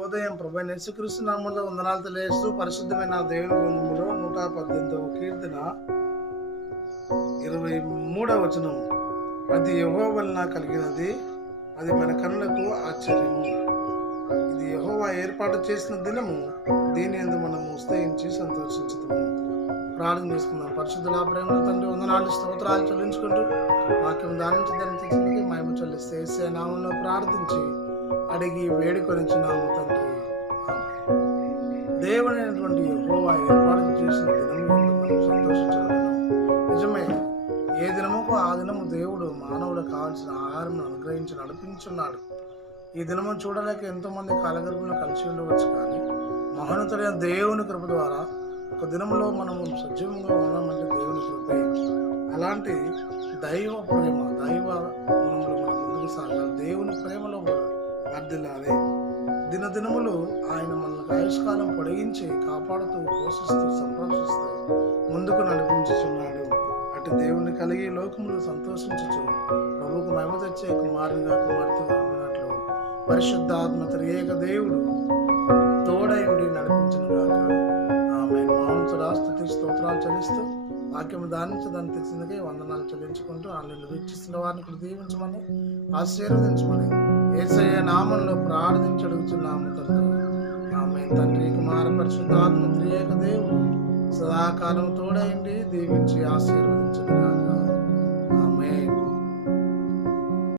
ఉదయం ప్రభు యేసుక్రీస్తు నామములో వందనాలు తెలియజేస్తూ పరిశుద్ధమైన దేవుని గ్రంథములో 118వ కీర్తన 23వ వచనం. అది యెహోవా వలన కలిగినది, అది మన కన్నులకు ఆశ్చర్యము. ఇది యెహోవా ఏర్పాటు చేసిన దినము, దీని యందు మనము ఉత్సహించి సంతోషించుదాము. ప్రార్థన చేసుకుందాం. పరిశుద్ధుల ప్రేమ తండ్రి, వందనాలు స్తోత్రాలు చెల్లించుకుంటూ వాక్యం దానించి ధరించడానికి మహిమ చెల్లిస్తే యేసయ్య నామములో ప్రార్థించి అడిగి వేడుకొనిచున్నాము తండ్రి. దేవుడైనటువంటి యెహోవా ఏర్పాటు చేసిన దినం మనం సంతోషించగలను. నిజమే, ఏ దినముకు ఆ దినము దేవుడు మానవుడు కావాల్సిన ఆహారం అనుగ్రహించి నడిపించున్నాడు. ఈ దినము చూడలేక ఎంతోమంది కాలగర్భంలో కలిసి ఉండవచ్చు, కానీ మహోన్నతుడైన దేవుని కృప ద్వారా ఒక దినంలో మనము సజీవంగా ఉన్నామంటే దేవుని కృపే. అలాంటి దైవ ప్రేమ, దైవ గుణములు మనం ముందుకు సాగాలి. దేవుని ప్రేమలో వర్ధిల్లాలి. దినదినములు ఆయన మనకు ఆయుష్కాలం పొడిగించి కాపాడుతూ, పోషిస్తూ, సంరక్షిస్తూ ముందుకు నడిపించుచున్నాడు. అటు దేవుని కలిగి లోకములు సంతోషించుచు ప్రభువుకు మహిమ తెచ్చే కుమారునిగా, కుమార్తెగా ఉన్నట్లు పరిశుద్ధాత్మ త్రియేక దేవుడు తోడై ఉండి నడిపించునుగాక. ఆమె మహోన్నతుడా స్తుతి స్తోత్రాలు చెల్లిస్తూ వాక్యం దాన్ని తెచ్చినకే వందనాలు చెల్లించుకుంటూ ఆన్లైన్లో వీక్షిస్తున్న వారిని కూడా దీవించమని, ఆశీర్వదించమని యేసయ్య నామంలో ప్రార్థించి అడుగుతున్నాము తండ్రి. ఆమె తండ్రి, కుమార పరిశుద్ధాత్మ త్రియేక దేవుడు సదాకాలం తోడైండి దీవించి ఆశీర్వదించునుగాక.